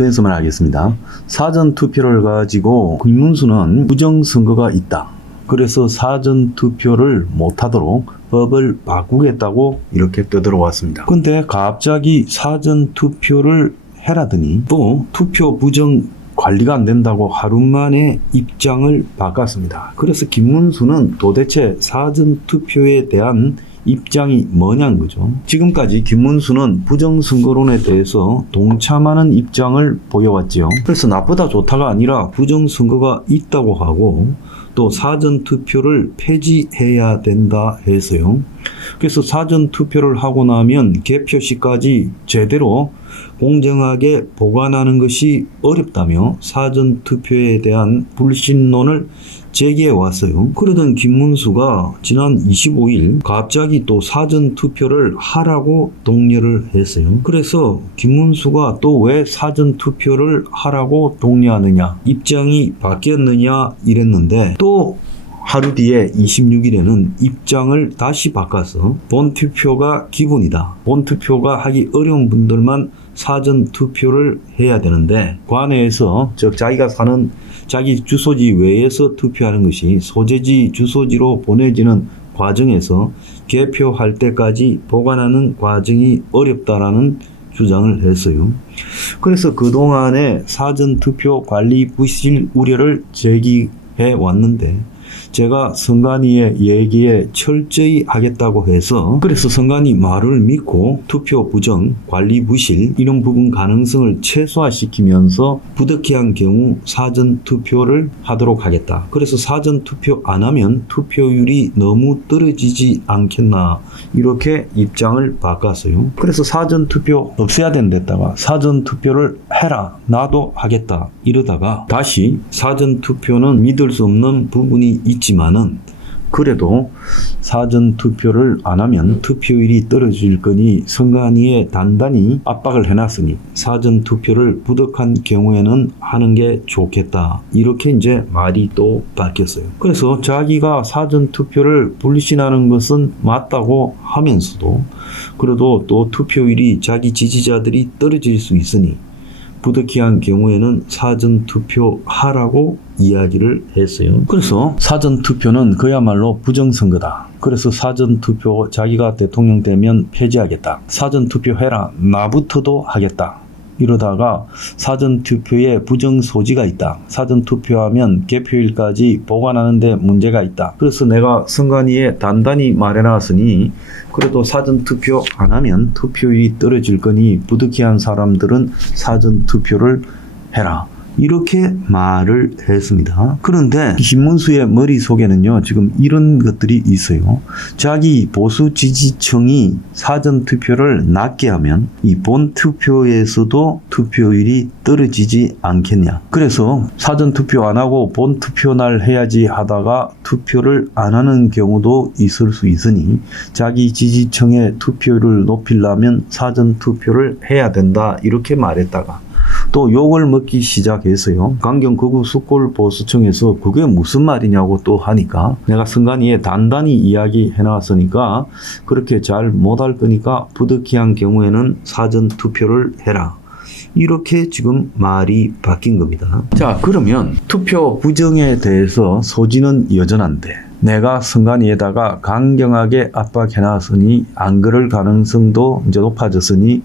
수행서만 하겠습니다. 사전투표를 가지고 김문수는 부정선거가 있다. 그래서 사전투표를 못하도록 법을 바꾸겠다고 이렇게 떠들어왔습니다. 근데 갑자기 사전투표를 해라더니 또 투표 부정 관리가 안 된다고 하루 만에 입장을 바꿨습니다. 그래서 김문수는 도대체 사전투표에 대한 입장이 뭐냐는 거죠. 지금까지 김문수는 부정선거론에 대해서 동참하는 입장을 보여왔죠. 그래서 나쁘다 좋다가 아니라 부정선거가 있다고 하고 또 사전투표를 폐지해야 된다 해서요. 그래서 사전투표를 하고 나면 개표시까지 제대로 공정하게 보관하는 것이 어렵다며 사전투표에 대한 불신론을 제기해 왔어요. 그러던 김문수가 지난 25일 갑자기 또 사전투표를 하라고 독려를 했어요. 그래서 김문수가 또 왜 사전투표를 하라고 독려하느냐, 입장이 바뀌었느냐 이랬는데 또 하루 뒤에 26일에는 입장을 다시 바꿔서 본투표가 기본이다. 본투표가 하기 어려운 분들만 사전투표를 해야 되는데 관내에서 즉 자기가 사는 자기 주소지 외에서 투표하는 것이 소재지 주소지로 보내지는 과정에서 개표할 때까지 보관하는 과정이 어렵다라는 주장을 했어요. 그래서 그동안에 사전투표 관리 부실 우려를 제기해 왔는데 제가 선관위의 얘기에 철저히 하겠다고 해서 그래서 선관위 말을 믿고 투표 부정, 관리 부실 이런 부분 가능성을 최소화시키면서 부득이한 경우 사전투표를 하도록 하겠다. 그래서 사전투표 안 하면 투표율이 너무 떨어지지 않겠나 이렇게 입장을 바꿨어요. 그래서 사전투표 없애야 된댔다가 사전투표를 해라 나도 하겠다 이러다가 다시 사전투표는 믿을 수 없는 부분이 있지만은 그래도 사전투표를 안 하면 투표율이 떨어질 거니 선관위에 단단히 압박을 해놨으니 사전투표를 부득한 경우에는 하는 게 좋겠다 이렇게 이제 말이 또 바뀌었어요. 그래서 자기가 사전투표를 불신하는 것은 맞다고 하면서도 그래도 또 투표율이 자기 지지자들이 떨어질 수 있으니 부득이한 경우에는 사전투표 하라고 이야기를 했어요. 그래서 사전투표는 그야말로 부정선거다. 그래서 사전투표 자기가 대통령 되면 폐지하겠다. 사전투표 해라. 나부터도 하겠다. 이러다가 사전투표에 부정소지가 있다. 사전투표하면 개표일까지 보관하는 데 문제가 있다. 그래서 내가 선관위에 단단히 말해놨으니 그래도 사전투표 안 하면 투표율이 떨어질 거니 부득이한 사람들은 사전투표를 해라. 이렇게 말을 했습니다. 그런데 김문수의 머릿속에는요 지금 이런 것들이 있어요. 자기 보수 지지층이 사전투표를 낮게 하면 이 본투표에서도 투표율이 떨어지지 않겠냐. 그래서 사전투표 안 하고 본투표날 해야지 하다가 투표를 안 하는 경우도 있을 수 있으니 자기 지지층의 투표율을 높이려면 사전투표를 해야 된다 이렇게 말했다가 또 욕을 먹기 시작했어요. 강경 극우 숙골 보수청에서 그게 무슨 말이냐고 또 하니까 내가 선관위에 단단히 이야기해 놨으니까 그렇게 잘 못할 거니까 부득이한 경우에는 사전투표를 해라. 이렇게 지금 말이 바뀐 겁니다. 자, 그러면 투표 부정에 대해서 소지는 여전한데 내가 선관위에다가 강경하게 압박해 놨으니 안 그럴 가능성도 이제 높아졌으니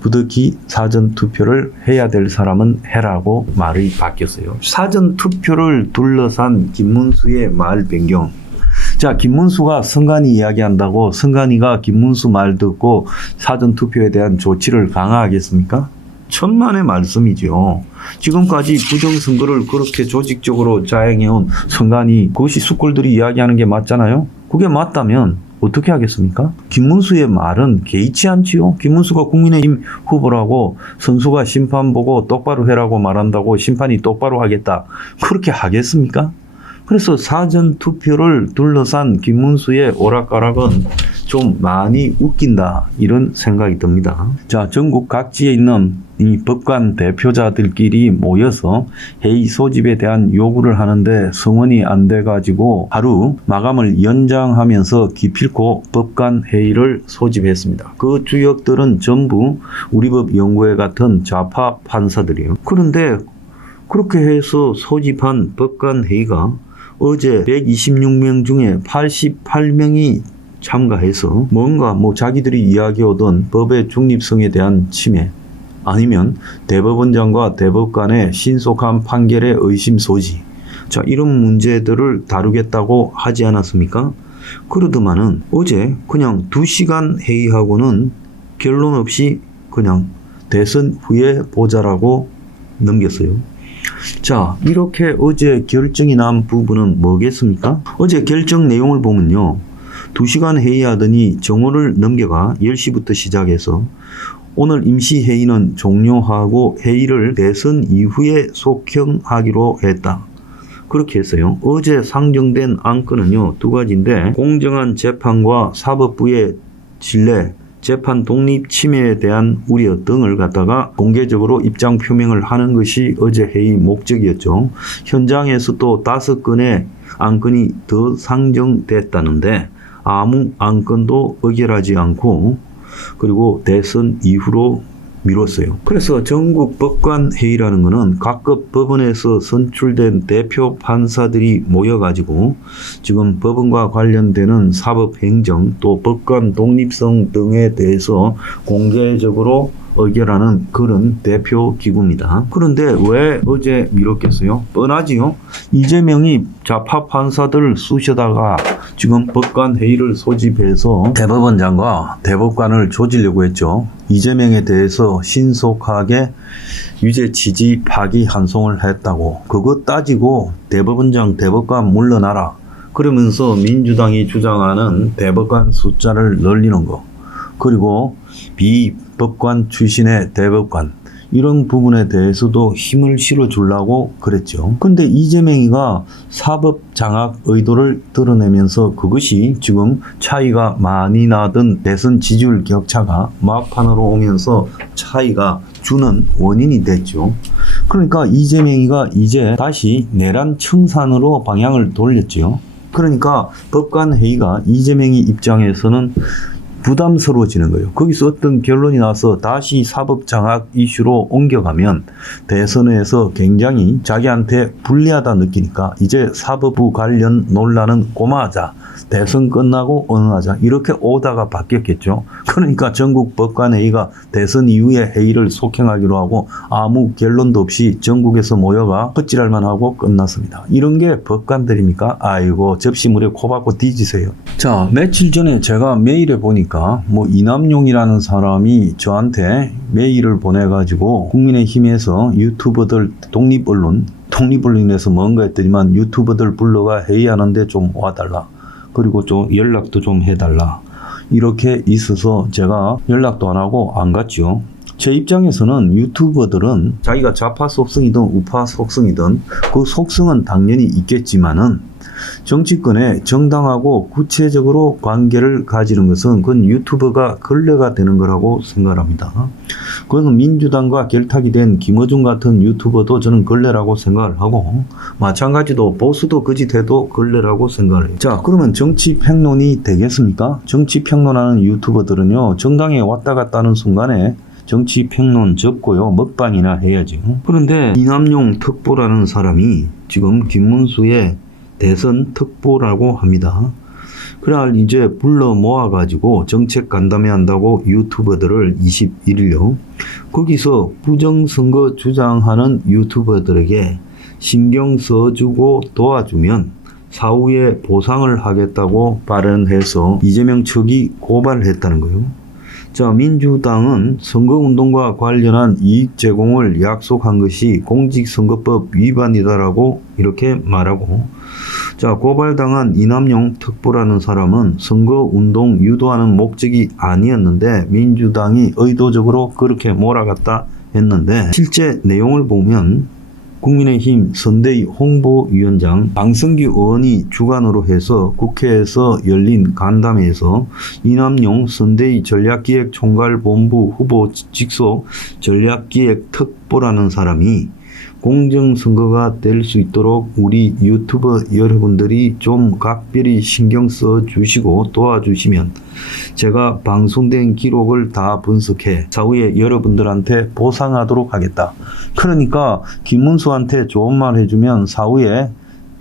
부득이 사전투표를 해야 될 사람은 해라고 말이 바뀌었어요. 사전투표를 둘러싼 김문수의 말 변경. 자, 김문수가 선관위 이야기한다고 선관위가 김문수 말 듣고 사전투표에 대한 조치를 강화하겠습니까? 천만의 말씀이죠. 지금까지 부정선거를 그렇게 조직적으로 자행해온 선관위 그것이 숙골들이 이야기하는 게 맞잖아요. 그게 맞다면 어떻게 하겠습니까? 김문수의 말은 개의치 않지요. 김문수가 국민의힘 후보라고 선수가 심판 보고 똑바로 해라고 말한다고 심판이 똑바로 하겠다. 그렇게 하겠습니까? 그래서 사전투표를 둘러싼 김문수의 오락가락은 좀 많이 웃긴다 이런 생각이 듭니다. 자, 전국 각지에 있는 이 법관 대표자들끼리 모여서 회의 소집에 대한 요구를 하는데 성원이 안 돼가지고 하루 마감을 연장하면서 기필코 법관 회의를 소집했습니다. 그 주역들은 전부 우리법 연구회 같은 좌파 판사들이에요. 그런데 그렇게 해서 소집한 법관 회의가 어제 126명 중에 88명이 참가해서 뭔가 자기들이 이야기하던 법의 중립성에 대한 침해 아니면 대법원장과 대법관의 신속한 판결의 의심 소지, 자, 이런 문제들을 다루겠다고 하지 않았습니까? 그러더만은 어제 그냥 2시간 회의하고는 결론 없이 그냥 대선 후에 보자라고 넘겼어요. 자, 이렇게 어제 결정이 난 부분은 뭐겠습니까? 어제 결정 내용을 보면요, 2시간 회의하더니 정오를 넘겨가 10시부터 시작해서 오늘 임시회의는 종료하고 회의를 대선 이후에 속형하기로 했다. 그렇게 했어요. 어제 상정된 안건은요, 2가지인데 공정한 재판과 사법부의 신뢰, 재판 독립 침해에 대한 우려 등을 갖다가 공개적으로 입장 표명을 하는 것이 어제 회의 목적이었죠. 현장에서 또 5건의 안건이 더 상정됐다는데 아무 안건도 의결하지 않고 그리고 대선 이후로 미뤘어요. 그래서 전국 법관 회의라는 것은 각급 법원에서 선출된 대표 판사들이 모여가지고 지금 법원과 관련되는 사법 행정 또 법관 독립성 등에 대해서 공개적으로 의결하는 그런 대표 기구입니다. 그런데 왜 어제 미뤘겠어요? 뻔하지요. 이재명이 좌파 판사들을 쑤셔다가 지금 법관 회의를 소집해서 대법원장과 대법관을 조지려고 했죠. 이재명에 대해서 신속하게 유죄 취지 파기 환송을 했다고. 그거 따지고 대법원장 대법관 물러나라 그러면서 민주당이 주장하는 대법관 숫자를 늘리는 거, 그리고 비법관 출신의 대법관, 이런 부분에 대해서도 힘을 실어주려고 그랬죠. 근데 이재명이가 사법 장악 의도를 드러내면서 그것이 지금 차이가 많이 나던 대선 지지율 격차가 막판으로 오면서 차이가 주는 원인이 됐죠. 그러니까 이재명이가 이제 다시 내란 청산으로 방향을 돌렸죠. 그러니까 법관 회의가 이재명이 입장에서는 부담스러워지는 거예요. 거기서 어떤 결론이 나서 다시 사법 장악 이슈로 옮겨가면 대선에서 굉장히 자기한테 불리하다 느끼니까 이제 사법부 관련 논란은 고마하자, 대선 끝나고 언언하자, 이렇게 오다가 바뀌었겠죠. 그러니까 전국 법관회의가 대선 이후에 회의를 속행하기로 하고 아무 결론도 없이 전국에서 모여가 헛질할만 하고 끝났습니다. 이런 게 법관들입니까? 아이고, 접시물에 코 박고 뒤지세요. 자, 며칠 전에 제가 메일에 보니까 이남용이라는 사람이 저한테 메일을 보내가지고 국민의힘에서 유튜버들 독립언론에서 뭔가 했더니만 유튜버들 불러가 회의하는데 좀 와달라, 그리고 좀 연락도 좀 해달라, 이렇게 있어서 제가 연락도 안 하고 안 갔죠. 제 입장에서는 유튜버들은 자기가 좌파 속성이든 우파 속성이든 그 속성은 당연히 있겠지만은 정치권에 정당하고 구체적으로 관계를 가지는 것은 그건 유튜버가 걸레가 되는 거라고 생각합니다. 그것은 민주당과 결탁이 된 김어준 같은 유튜버도 저는 걸레라고 생각을 하고, 마찬가지로 보수도 거짓해도 걸레라고 생각을 해요. 자, 그러면 정치 평론이 되겠습니까? 정치 평론하는 유튜버들은요, 정당에 왔다 갔다 하는 순간에 정치 평론 접고요, 먹방이나 해야지. 그런데 이남용 특보라는 사람이 지금 김문수의 대선 특보라고 합니다. 그날 이제 불러 모아가지고 정책 간담회 한다고 유튜버들을 21일요. 거기서 부정선거 주장하는 유튜버들에게 신경 써주고 도와주면 사후에 보상을 하겠다고 발언해서 이재명 측이 고발을 했다는 거예요. 자, 민주당은 선거운동과 관련한 이익 제공을 약속한 것이 공직선거법 위반이다라고 이렇게 말하고, 자, 고발당한 이남용 특보라는 사람은 선거운동 유도하는 목적이 아니었는데 민주당이 의도적으로 그렇게 몰아갔다 했는데, 실제 내용을 보면 국민의힘 선대위 홍보위원장 방승기 의원이 주관으로 해서 국회에서 열린 간담회에서 이남용 선대위 전략기획총괄본부 후보 직속 전략기획특보라는 사람이 공정선거가 될 수 있도록 우리 유튜버 여러분들이 좀 각별히 신경 써 주시고 도와주시면 제가 방송된 기록을 다 분석해 사후에 여러분들한테 보상하도록 하겠다. 그러니까 김문수한테 좋은 말 해주면 사후에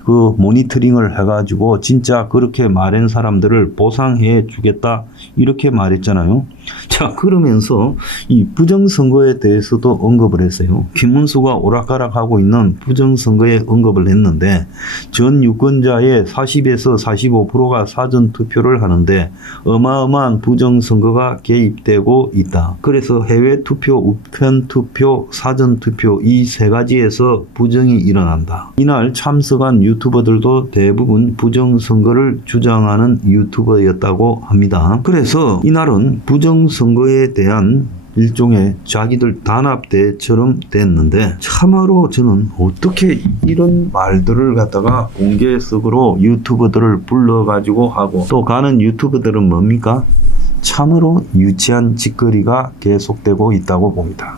그 모니터링을 해가지고 진짜 그렇게 말한 사람들을 보상해 주겠다 이렇게 말했잖아요. 자, 그러면서 이 부정선거에 대해서도 언급을 했어요. 김문수가 오락가락하고 있는 부정선거에 언급을 했는데 전 유권자의 40에서 45%가 사전투표를 하는데 어마어마한 부정선거가 개입되고 있다. 그래서 해외투표, 우편투표, 사전투표 이 세 가지에서 부정이 일어난다. 이날 참석한 유튜버들도 대부분 부정선거를 주장하는 유튜버였다고 합니다. 그래서 이날은 부정선거에 대한 일종의 자기들 단합대처럼 됐는데 참으로 저는 어떻게 이런 말들을 갖다가 공개석으로 유튜버들을 불러가지고 하고 또 가는 유튜버들은 뭡니까? 참으로 유치한 짓거리가 계속되고 있다고 봅니다.